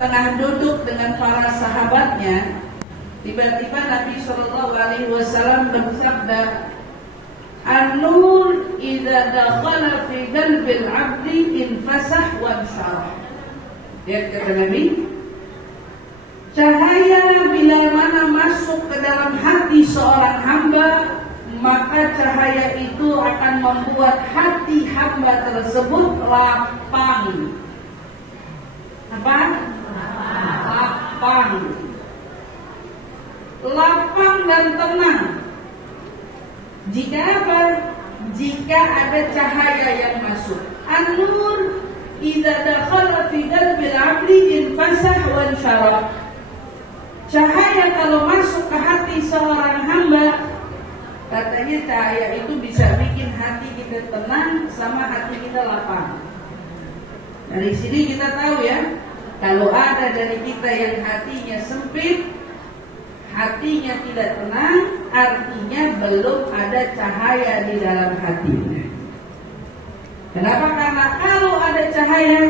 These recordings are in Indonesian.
tengah duduk dengan para sahabatnya, tiba-tiba Nabi SAW bersabda, "An-nur idza dakhala fi qalbil 'abdi infasah wa syarah." Lihat kata Nabi, cahaya bila mana masuk ke dalam hati seorang hamba, maka cahaya itu akan membuat hati hamba tersebut lapang. Apa? Lapang. Lapang dan tenang. Jika apa? Jika ada cahaya yang masuk. An-nur idza dakhala fi qalbil 'abdi infasah wa syarah. Cahaya kalau masuk ke hati seorang hamba, katanya cahaya itu bisa bikin hati kita tenang sama hati kita lapang. Dari sini kita tahu ya, kalau ada dari kita yang hatinya sempit, hatinya tidak tenang, artinya belum ada cahaya di dalam hatinya. Kenapa? Karena kalau ada cahaya,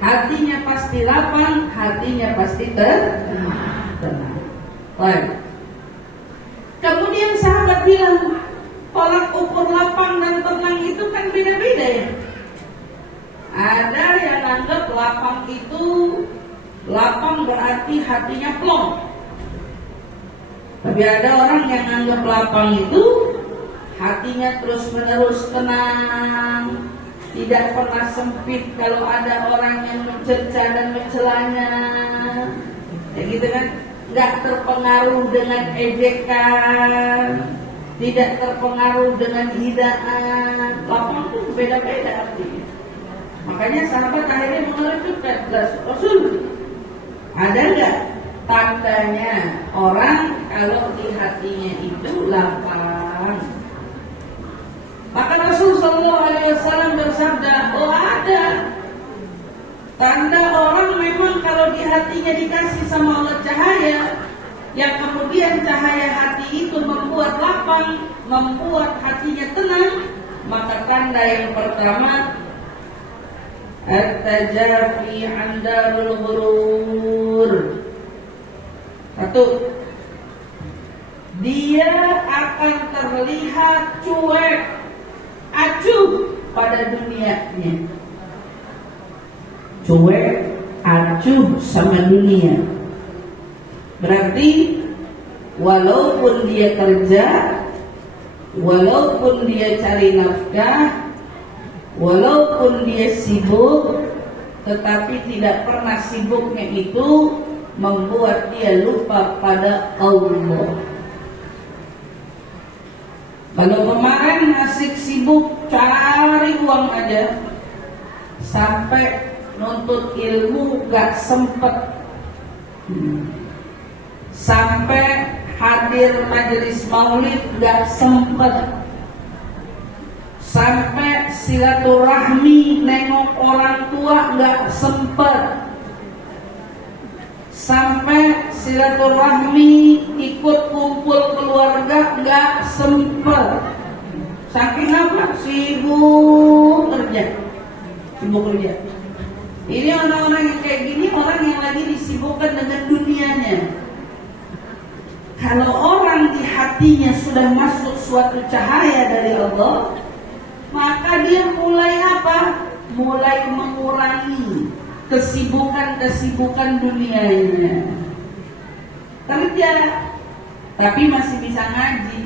hatinya pasti lapang, hatinya pasti tenang. Baik. Kemudian sahabat bilang, tolak ukur lapang dan tenang itu kan beda-beda ya. Ada yang anggap lapang itu, lapang berarti hatinya plong. Tapi ada orang yang anggap lapang itu hatinya terus-menerus tenang, tidak pernah sempit kalau ada orang yang mencerca dan mencelanya. Ya gitu kan, nggak terpengaruh dengan ejekan, tidak terpengaruh dengan hidaan. Lapang itu beda-beda artinya. Makanya sahabat akhirnya mengerucutkan, Rasul, ada nggak tandanya orang kalau di hatinya itu lapang? Maka Rasul SAW bersabda, oh ada. Tanda orang memang kalau di hatinya dikasih sama Allah cahaya, yang kemudian cahaya hati itu membuat lapang, membuat hatinya tenang, maka tanda yang pertama, at-tajafi 'andarul ghurur. Satu, dia akan terlihat cuek, acuh pada dunianya. Cuek, acuh sama dunia. Berarti walaupun dia kerja, walaupun dia cari nafkah, walaupun dia sibuk, tetapi tidak pernah sibuknya itu membuat dia lupa pada Allah. Kalau kemarin asik sibuk cari uang aja, sampai nuntut ilmu gak sempet, sampai hadir majelis maulid gak sempet, sampai silaturahmi nengok orang tua gak sempet, sampai silaturahmi ikut kumpul keluarga gak sempet. Saking apa? Sibuk kerja. Ini orang-orang yang kayak gini, orang yang lagi disibukkan dengan dunianya. Kalau orang di hatinya sudah masuk suatu cahaya dari Allah, maka dia mulai apa? Mulai mengurangi kesibukan dunianya. Kerja, tapi masih bisa ngaji.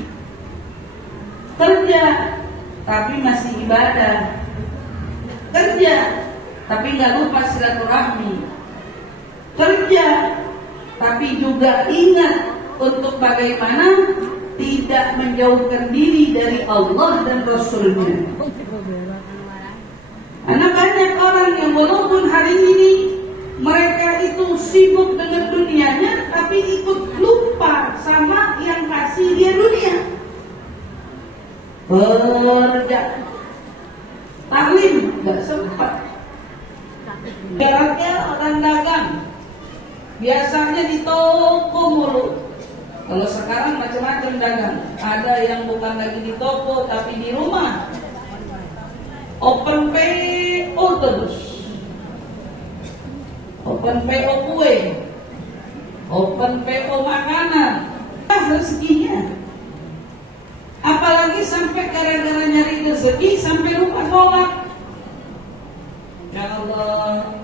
Kerja, tapi masih ibadah. Kerja, tapi nggak lupa silaturahmi. Kerja, tapi juga ingat untuk bagaimana tidak menjauhkan diri dari Allah dan Rasulnya. Karena banyak orang yang walaupun hari ini mereka itu sibuk dengan dunianya, tapi ikut lupa sama yang kasih dia dunia. Kerja, taklim nggak sempat. Ibaratnya orang dagang, biasanya di toko mulu. Kalau sekarang macam-macam dagang. Ada yang bukan lagi di toko tapi di rumah. Open PO terus. open PO kue, open PO makanan, rezekinya. Apalagi sampai gara-gara nyari rezeki sampai lupa sholat. Ya Allah,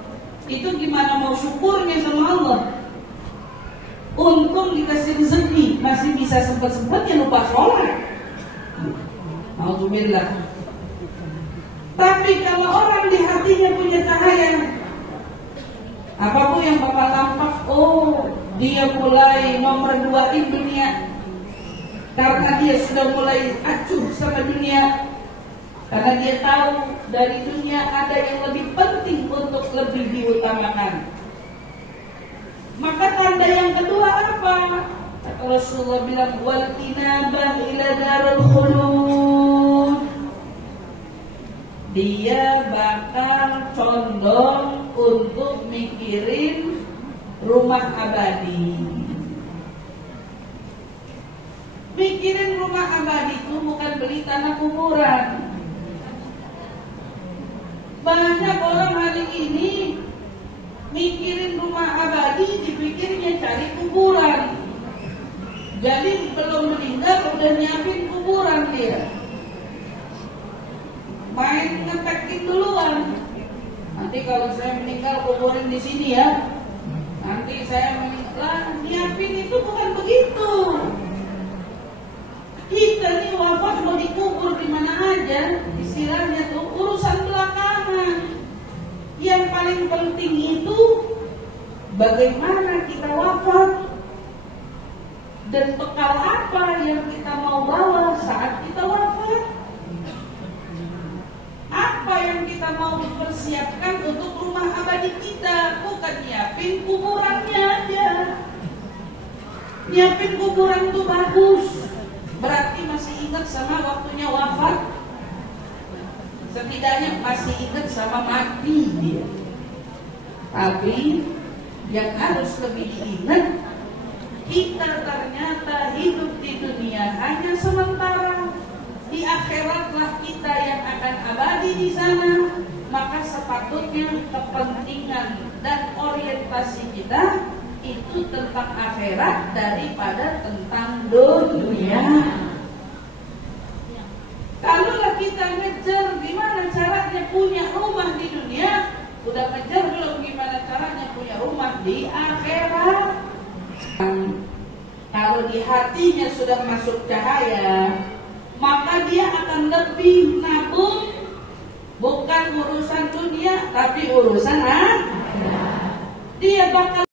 itu gimana mau syukurnya sama Allah? Untung dikasih rezeki, masih bisa sempat-sempatnya lupa sholat. Alhamdulillah. Tapi kalau orang di hatinya punya cahaya, apapun yang Bapak tampak, oh dia mulai nomor 2-in dunia, karena dia sudah mulai acuh sama dunia, karena dia tahu dari dunia ada yang lebih penting untuk lebih diutamakan. Maka tanda yang kedua apa? Rasulullah bilang wal inabah ila darul khulud. Dia bakal condong untuk mikirin rumah abadi. Mikirin rumah abadi itu bukan beli tanah kuburan. Banyak orang hari ini mikirin rumah abadi, dipikirnya cari kuburan. Jadi belum meninggal udah nyiapin kuburan dia. Main ngetekin duluan. Nanti kalau saya meninggal kuburin di sini ya. Nanti saya meninggal, nyiapin itu bukan begitu. Kita nih wafat mau dikubur di mana aja, istilahnya tuh urusan belakangan. Yang paling penting itu bagaimana kita wafat dan bekal apa yang kita mau bawa saat kita wafat. Apa yang kita mau persiapkan untuk rumah abadi kita, bukan nyiapin kuburannya aja. Nyiapin kuburan itu bagus, berarti masih ingat sama waktunya wafat. Setidaknya masih ingat sama mati dia. Tapi yang harus lebih diingat, kita ternyata hidup di dunia hanya sementara. Di akhiratlah kita yang akan abadi di sana. Maka sepatutnya kepentingan dan orientasi kita itu tentang akhirat daripada tentang dunia. Kalau kita ngejar gimana caranya punya rumah di dunia, udah ngejar belum gimana caranya punya rumah di akhirat. Kalau di hatinya sudah masuk cahaya, maka dia akan lebih nabung, bukan urusan dunia tapi urusan akhirat. Dia bakal